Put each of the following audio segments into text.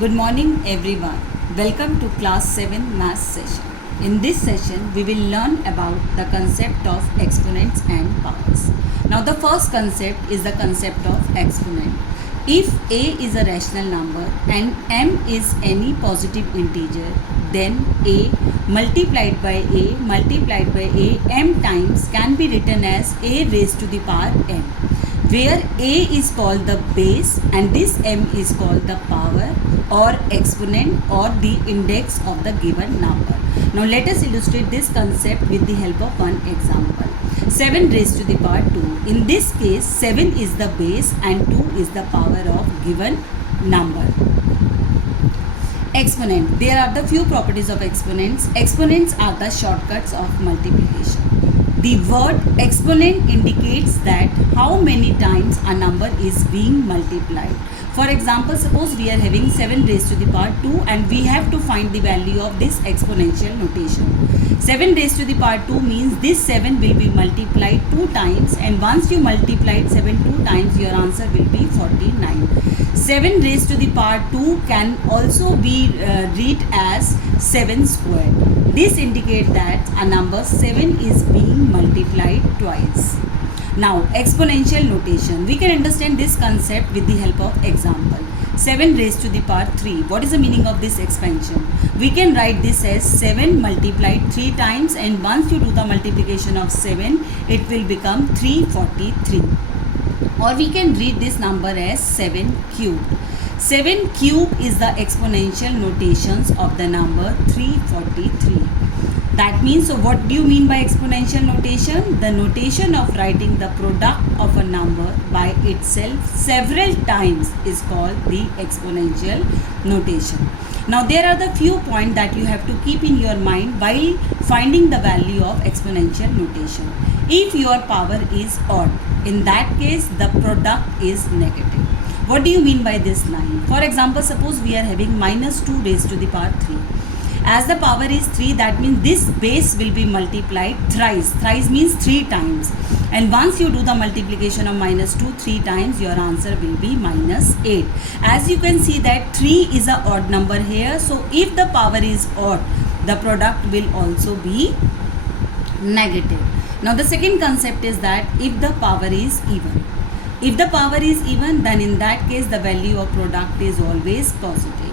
Good morning everyone. Welcome to class 7 math session. In this session we will learn about the concept of exponents and powers. Now the first concept is the concept of exponent. If a is a rational number and m is any positive integer, then a multiplied by a m times can be written as a raised to the power m, where a is called the base and this m is called the power or exponent or the index of the given number. Now let us illustrate this concept with the help of one example. 7 raised to the power 2. In this case 7 is the base and 2 is the power of given number. Exponent. There are the few properties of exponents. Exponents are the shortcuts of multiplication. The word exponent indicates that how many times a number is being multiplied. For example, suppose we are having 7 raised to the power 2 and we have to find the value of this exponential notation. 7 raised to the power 2 means this 7 will be multiplied 2 times, and once you multiplied 7 2 times, your answer will be 49. 7 raised to the power 2 can also be read as 7 squared. This indicates that a number 7 is being multiplied twice. Now, exponential notation. We can understand this concept with the help of example. 7 raised to the power 3. What is the meaning of this expansion? We can write this as 7 multiplied 3 times, and once you do the multiplication of 7, it will become 343. Or we can read this number as 7 cubed. 7 cube is the exponential notations of the number 343. That means, so what do you mean by exponential notation? The notation of writing the product of a number by itself several times is called the exponential notation. Now there are the few points that you have to keep in your mind while finding the value of exponential notation. If your power is odd, in that case the product is negative. What do you mean by this line? For example, suppose we are having minus 2 raised to the power 3. As the power is 3, that means this base will be multiplied thrice. Thrice means 3 times. And once you do the multiplication of minus 2 3 times, your answer will be minus 8. As you can see that 3 is an odd number here. So if the power is odd, the product will also be negative. Now the second concept is that if the power is even. If the power is even, then in that case the value of product is always positive.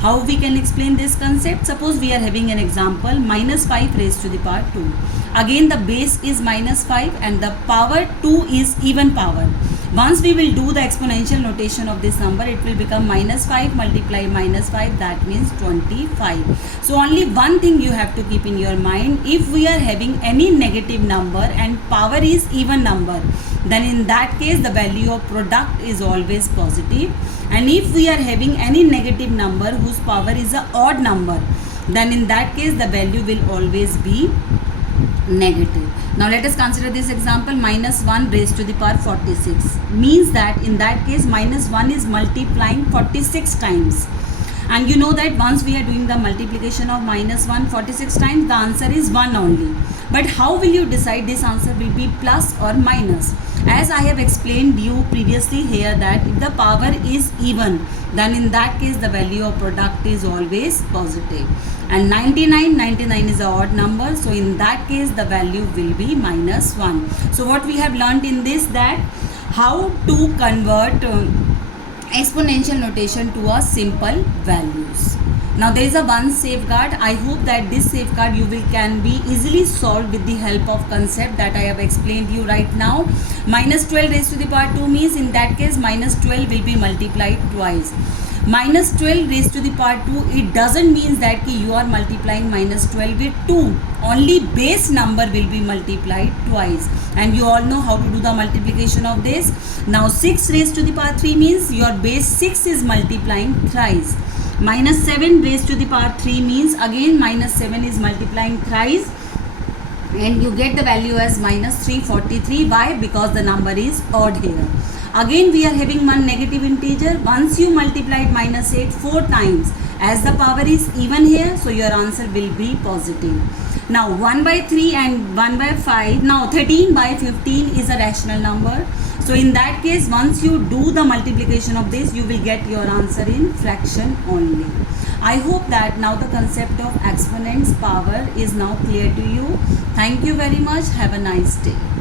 How we can explain this concept? Suppose we are having an example, minus 5 raised to the power 2. Again the base is minus 5 and the power 2 is even power. Once we will do the exponential notation of this number, it will become minus 5 multiply minus 5, that means 25. So only one thing you have to keep in your mind. If we are having any negative number and power is even number, then in that case the value of product is always positive. And if we are having any negative number whose power is an odd number, then in that case the value will always be negative. Now let us consider this example, minus 1 raised to the power 46. Means that in that case minus 1 is multiplying 46 times. And you know that once we are doing the multiplication of minus 1 46 times, the answer is 1 only. But how will you decide this answer will be plus or minus? As I have explained you previously here that if the power is even, then in that case the value of product is always positive. And 99 is an odd number, so in that case the value will be minus 1. So what we have learnt in this, that how to convert exponential notation to a simple values. Now there is a one safeguard. I hope that this safeguard can be easily solved with the help of concept that I have explained you right now. Minus 12 raised to the power 2 means in that case minus 12 will be multiplied twice. Minus 12 raised to the power 2, it doesn't mean that you are multiplying minus 12 with 2. Only base number will be multiplied twice. And you all know how to do the multiplication of this. Now 6 raised to the power 3 means your base 6 is multiplying thrice. Minus 7 raised to the power 3 means again minus 7 is multiplying thrice. And you get the value as minus 343. Why? Because the number is odd here. Again we are having one negative integer. Once you multiplied minus 8 4 times, as the power is even here, so your answer will be positive. Now 1 by 3 and 1 by 5. Now 13 by 15 is a rational number. So in that case, once you do the multiplication of this, you will get your answer in fraction only. I hope that now the concept of exponents power is now clear to you. Thank you very much. Have a nice day.